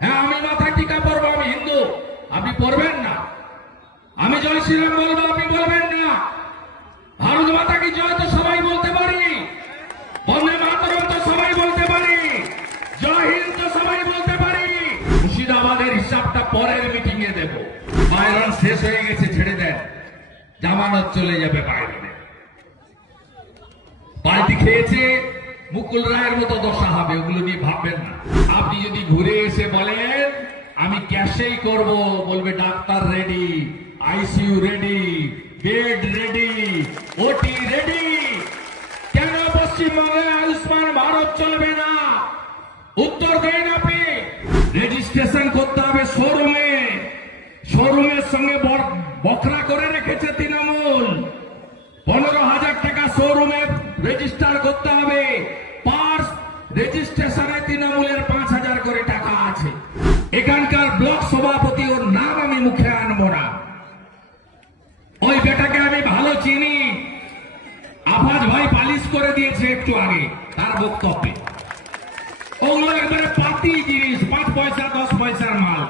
হ্যাঁ, আমি মাথায় টিকা পরবো, আমি হিন্দু, আপনি পরবেন না। আমি জয় শ্রীরাম বলবো, আপনি বলবেন না। ভারত মাতা কি জয় তো সবাই বলতে পারি, বন্দে মাতরম তো সবাই বলতে পারি, জয় হিন্দ তো সবাই বলতে পারি। মুর্শিদাবাদের হিসাবটা পরের মিটিং এ দেব। বাইরন শেষ হয়ে গেছে, ছেড়ে দেন, জামানত চলে যাবে বাইরনে। পাল্টি খেয়েছে, মুকুল রায়ের মতো দশা হবে, ওগুলো নিয়ে ভাববেন না। আপনি যদি ঘুরে এসে বলেন আমি ক্যাশেই করব, বলবে doctor ready, ICU ready, bed ready, ওটি রেডি। কেন পশ্চিমবঙ্গে আয়ুষ্মান ভারত চলবে না? উত্তর দেন আপনি। রেজিস্ট্রেশন করতে হবে শোরুমে, শোরুমের সঙ্গে বকরা করে রেখেছে তৃণমূল। 15,000 টাকা শোরুমে রেজিস্টার করতে হবে। পার্স রেজিস্ট্রেশনে তৃণমূলের 5,000 করে টাকা আছে। এখানকার ব্লক সভাপতি, ওর নাম আমি মুখে আনবো না, ওই বেটাকে আমি ভালো চিনি। আফাজ ভাই পালিশ করে দিয়েছে একটু আগে তার বক্তব্যে। ওগুলো একবারে পাতি জিনিস, 5 পয়সা 10 পয়সার মাল।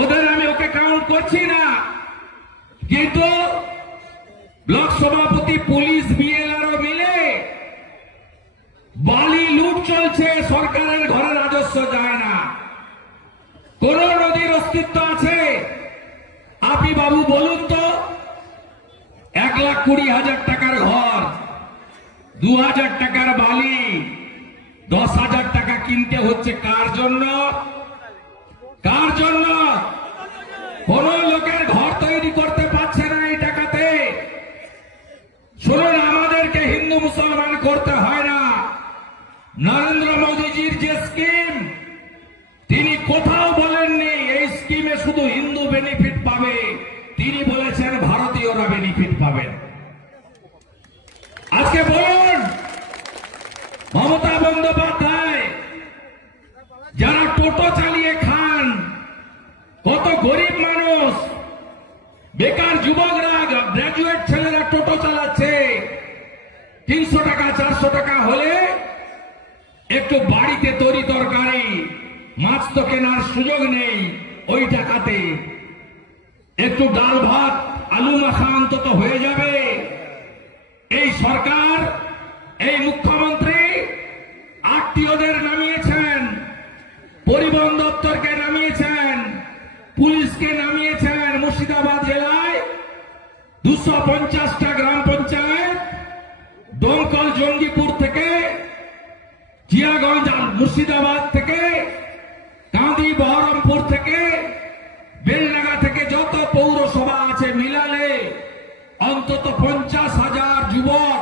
ওদের আমি ওকে কাউন্ট করছি না, কিন্তু ব্লক সভাপতি, পুলিশ, বিএলআরও মিলে বালি লুট চলছে, সরকারের ঘরে রাজস্ব যায় না। কোন নদীর অস্তিত্ব আছে? আপনি বাবু বলুন তো। 1,20,000 টাকার ঘর, 2,000 টাকার বালি, 10,000 টাকা কিনতে হচ্ছে কার জন্য? কার জন্য? কোন লোকের ঘর তৈরি করতে পারছে না এই টাকাতে। শুনুন, আমাদেরকে হিন্দু মুসলমান করতে হয় না। নরেন্দ্র মোদীজির যে স্কিম, তিনি কোথাও বলেননি এই স্কিমে শুধু হিন্দু বেনিফিট পাবে, তিনি বলেছেন ভারতীয়রা বেনিফিট পাবেন। আজকে বলুন, মমতা বন্দ্যোপাধ্যায় যারা টোটো চালিয়ে খান, কত গরিব মানুষ, বেকার যুবকরা, গ্রাজুয়েট ছেলেরা টোটো চালাচ্ছে, 300 টাকা 400 টাকা হলে একটু বাড়িতে তরি তরকারি, মাছ তো কেনার সুযোগ নেই, ওই টাকাতে একটু ডাল ভাত আলু মাখা অন্তত হয়ে যাবে। এই সরকার, এই মুখ্যমন্ত্রী আরটিওদের নামিয়েছেন, পরিবহন দপ্তরকে নামিয়েছেন, পুলিশকে নামিয়েছেন। মুর্শিদাবাদ জেলায় 250টা গ্রাম পঞ্চায়েত, দমকল জঙ্গিপুর থেকে, জিয়াগঞ্জ, মুর্শিদাবাদ থেকে, কাঁদি, বহরমপুর থেকে, বেলডাঙ্গা থেকে যত পৌরসভা আছে মিলালে অন্তত 50,000 যুবক,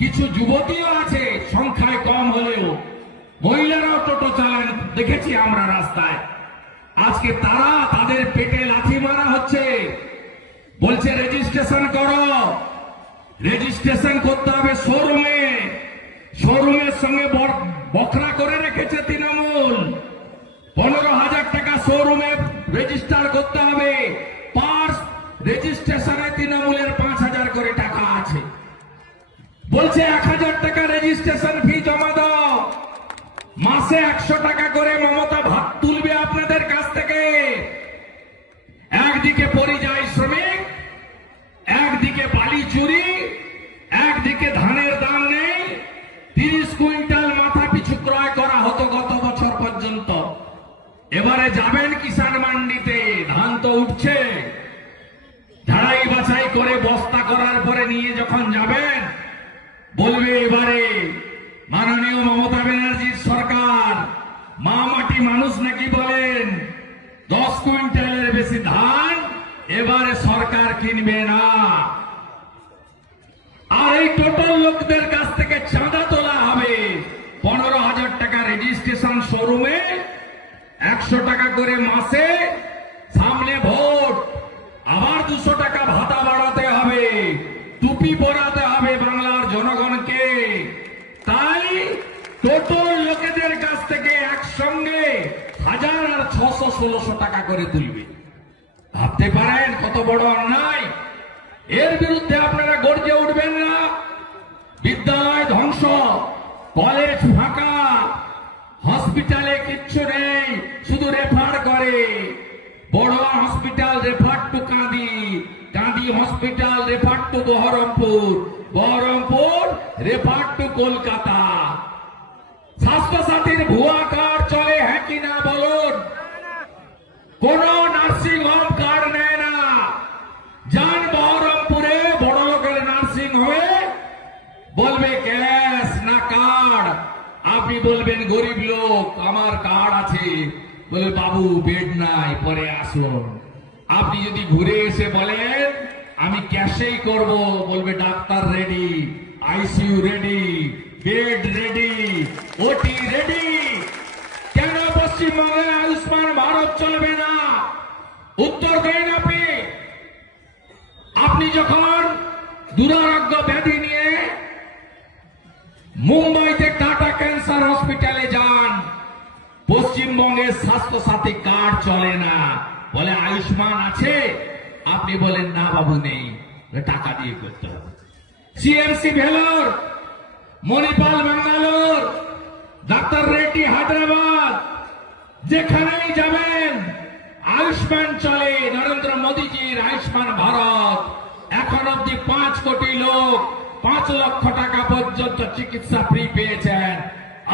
কিছু যুবতীও আছে, সংখ্যায় কম হলেও মহিলারাও টোটো চালান, দেখেছি আমরা রাস্তায়। আজকে তারা, তাদের পেটে লাথি মারা হচ্ছে, বলছে রেজিস্ট্রেশন করো। রেজিস্ট্রেশন করতে হবে শোরুমে, শোরুমের সঙ্গে বকরা করে রেখেছে তৃণমূল। 15,000 টাকা শোরুমে রেজিস্টার করতে হবে। পার্স রেজিস্ট্রেশনে তৃণমূলের 5,000 করে টাকা আছে। বলছে 1,000 টাকা রেজিস্ট্রেশন ফি জমা দাও, মাসে 100 টাকা করে মমতা ভাত তুলবে আপনাদের কাছ থেকে। একদিকে পরিযায়ী শ্রমিক, একদিকে বালি চুরি, একদিকে ধানের দাম নেই। 30 কুইন্টাল মাথা পিছু ক্রয় করা হতো গত বছর পর্যন্ত। এবারে যাবেন কিষাণ মান্ডিতে, ধান তো উঠছে, ঝাড়াই বাছাই করে বস্তা করার পরে নিয়ে যখন যাবেন, বলবে এবারে মাননীয় মমতা ব্যানার্জির সরকার মা মাটি মানুষ নাকি বলেন, 10 কুইন্টালের বেশি ধান এবারে সরকার কিনবে না। আর এই টোটাল লোকদের কাছ থেকে চাঁদা তোলা হবে। 15,000 টাকা রেজিস্ট্রেশন শোরুমে, 100 টাকা করে মাসে, সামনে ভোট, আবার 200 টাকা ভাতা বাড়াতে হবে, টুপি পরাতে হবে বাংলার জনগণকে। তাই টোটাল লোকেদের কাছ থেকে একসঙ্গে 1,000 আর 600 1600 টাকা করে তুলবে। ভাবতে পারেন কত বড় অন্যায়। এর বিরুদ্ধে আপনারা গর্জে উঠবেন না? বিদ্যালয় ধ্বংস, কলেজ ফাঁকা, হসপিটালে কিচ্ছু নেই, শুধু বড়ুয়া হসপিটাল রেফার্ড টু কাঁদি, কাঁদি hospital referred to Baharampur, Baharampur referred to Kolkata. স্বাস্থ্য সাথীর ভুয়া কার্ড চলে হ্যাঁ কি না বলুন? কোন নার্সিং হোম কার্ড নেয় না। যান বহরমপুরে বড় লোকের নার্সিং হোমে, বলবে ক্যাশ না কার্ড। আপনি বলবেন গরিব লোক, আমার কার্ড আছে, বলে বাবু বেড নাই, পরে আসুন। আপনি যদি ঘুরে এসে বলেন আমি ক্যাশেই করব, বলবে doctor ready, ICU ready, bed ready, ওটি রেডি। কেন পশ্চিমবঙ্গে আয়ুষ্মান ভারত চলবে না? উত্তর দেন আপনি। আপনি যখন দুরারোগ্য ব্যাধি নিয়ে মুম্বাইতে টাটা ক্যান্সার হসপিটালে যান, পশ্চিমবঙ্গের স্বাস্থ্য সাথী কার্ড চলে না, বলে আয়ুষ্মান আছে, আপনি বলেন না বাবু নেই, টাকা দিয়ে করতে হবে। সিএমসি ভেলোর, মণিপাল ব্যাঙ্গালোর, ডাক্তার রেড্ডি হায়দ্রাবাদ, যেখানেই যাবেন আয়ুষ্মান চলে। নরেন্দ্র মোদীজির আয়ুষ্মান ভারত, এখন অব্দি 5 কোটি লোক 5 লক্ষ টাকা পর্যন্ত চিকিৎসা ফ্রি পেয়েছেন।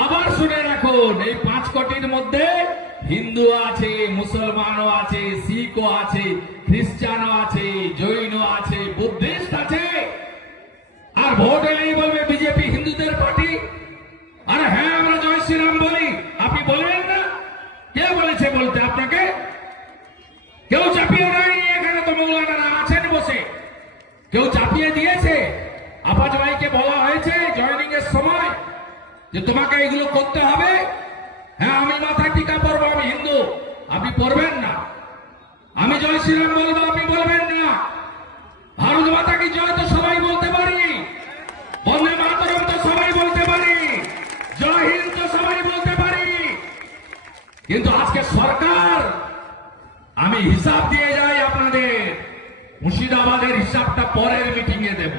আবার শুনে রাখুন, এই 5 কোটির মধ্যে হিন্দু আছে, মুসলমানও আছে, শিখও আছে, খ্রিস্টানও আছে, জৈনও আছে, বুদ্ধিস্ট আছে। আর ভোট এলেই বলবে বিজেপি হিন্দুদের পার্টি। আরে হ্যাঁ, আমরা জয় শ্রীরাম বলি, আপনি বলবেন না? কে বলেছে বলতে আপনাকে? কেউ চাপিয়ে দেয়নি, এখানে তো মৌলানারা আছেন বসে। কেউ চাপিয়ে দিয়েছে? আপাজ ভাইকে বলা হয়েছে জয়নিং এর সময় যে তোমাকে এগুলো করতে হবে? হ্যাঁ, আমি মাথায় টিকা পরবো, আমি হিন্দু, আপনি পরবেন না। আমি জয় শ্রীরাম বলবো, আপনি বলবেন না। ভারত মাতা কি জয় তো সবাই বলতে পারি, বন্দে মাতরম তো সবাই বলতে পারি, জয় হিন্দ তো সবাই বলতে পারি। কিন্তু আজকে সরকার, আমি হিসাব দিয়ে যাই আপনাদের, মুর্শিদাবাদের হিসাবটা পরের মিটিং এ দেব।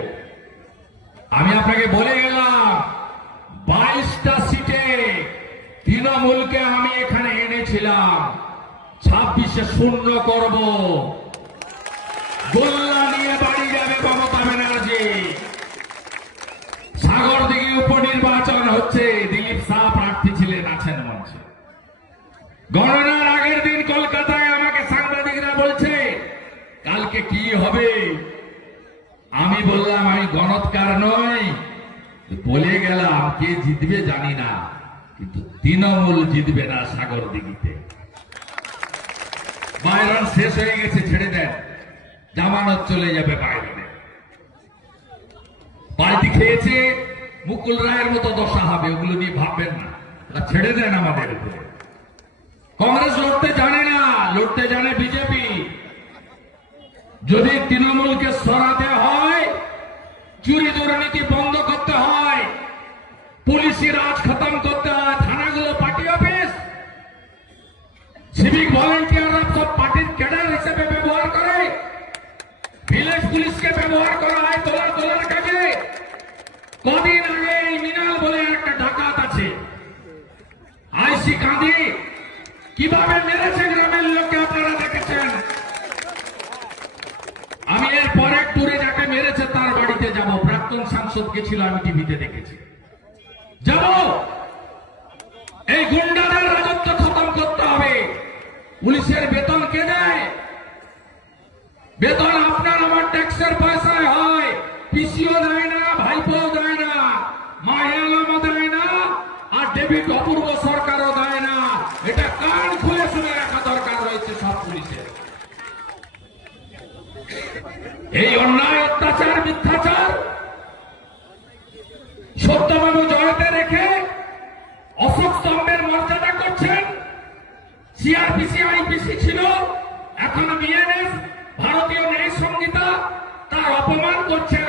আমি আপনাকে বলে গেলাম 22টা সিটে তৃণমূলকে আমি এখানে এনেছিলাম, 26-এ শূন্য করব। গোল্লা নিয়ে বাড়ি যাবে মমতা ব্যানার্জি। সাগরদিঘি উপনির্বাচন হচ্ছে, দিলীপ শাহ প্রার্থী ছিলেন, আছেন মঞ্চে। গণনার আগের দিন কলকাতায় আমাকে সাংবাদিকরা বলছে কালকে কি হবে। আমি বললাম আমি গণৎকার নই, বলে গেলাম কে জিতবে জানি না, কিন্তু তৃণমূল জিতবে না সাগরদিঘিতে। বাইরন শেষ হয়ে গেছে, ছেড়ে দেন, জামানত চলে যাবে বাইরনে। পার্টি খেয়েছে, মুকুল রায়ের মতো দশা হবে, ওগুলো নিয়ে ভাববেন না, ছেড়ে দেন আমাদের উপরে। কংগ্রেস লড়তে জানে না, লড়তে জানে বিজেপি। যদি তৃণমূলকে সরাতে হয়, চুরি দুর্নীতি বন্ধ করতে হয়, পুলিশি রাজ খতম করতে হয়, থানাগুলো পার্টি অফিস, সিভিক ভলেন্টিয়াররা সব পার্টির ক্যাডার হিসেবে ব্যবহার করে, ভিলেজ পুলিশকে ব্যবহার করা হয় তোলার কাজে। কদিন আগে এই মিনাল বলে একটা ডাকাত আছে, আইসি কাঁদি কিভাবে মেরেছে গ্রামের লোককে আপনারা দেখেছেন। আমি এর পরের ট্যুরে যাকে মেরেছে তার বাড়িতে যাব, প্রাক্তন সাংসদ গেছিল, আমি টিভিতে দেখেছি, যাব। এই গুন্ডাদের রাজত্ব খতম করতে হবে। পুলিশের বেতন কে দেয়? বেতন আপনার আমার ট্যাক্সের পয়সায় হয়। পিসিও দেয় না, ভাইপো দেয় না, মাহে আলমও দেয় না, আর ডেভিড অপূর্ব সরকারও দেয় না। এটা কান খুলে শুনে রাখা দরকার রয়েছে সব পুলিশের। এই অন্যায়, অত্যাচার, মিথ্যাচার সত্যবাবু জয়তে রেখে অশোক স্তম্ভের মর্যাদা করছেন। সিআরপিসি আইপিসি ছিল, এখন বিএনএস, ভারতীয় ন্যায় সংহিতা, তার অপমান করছেন।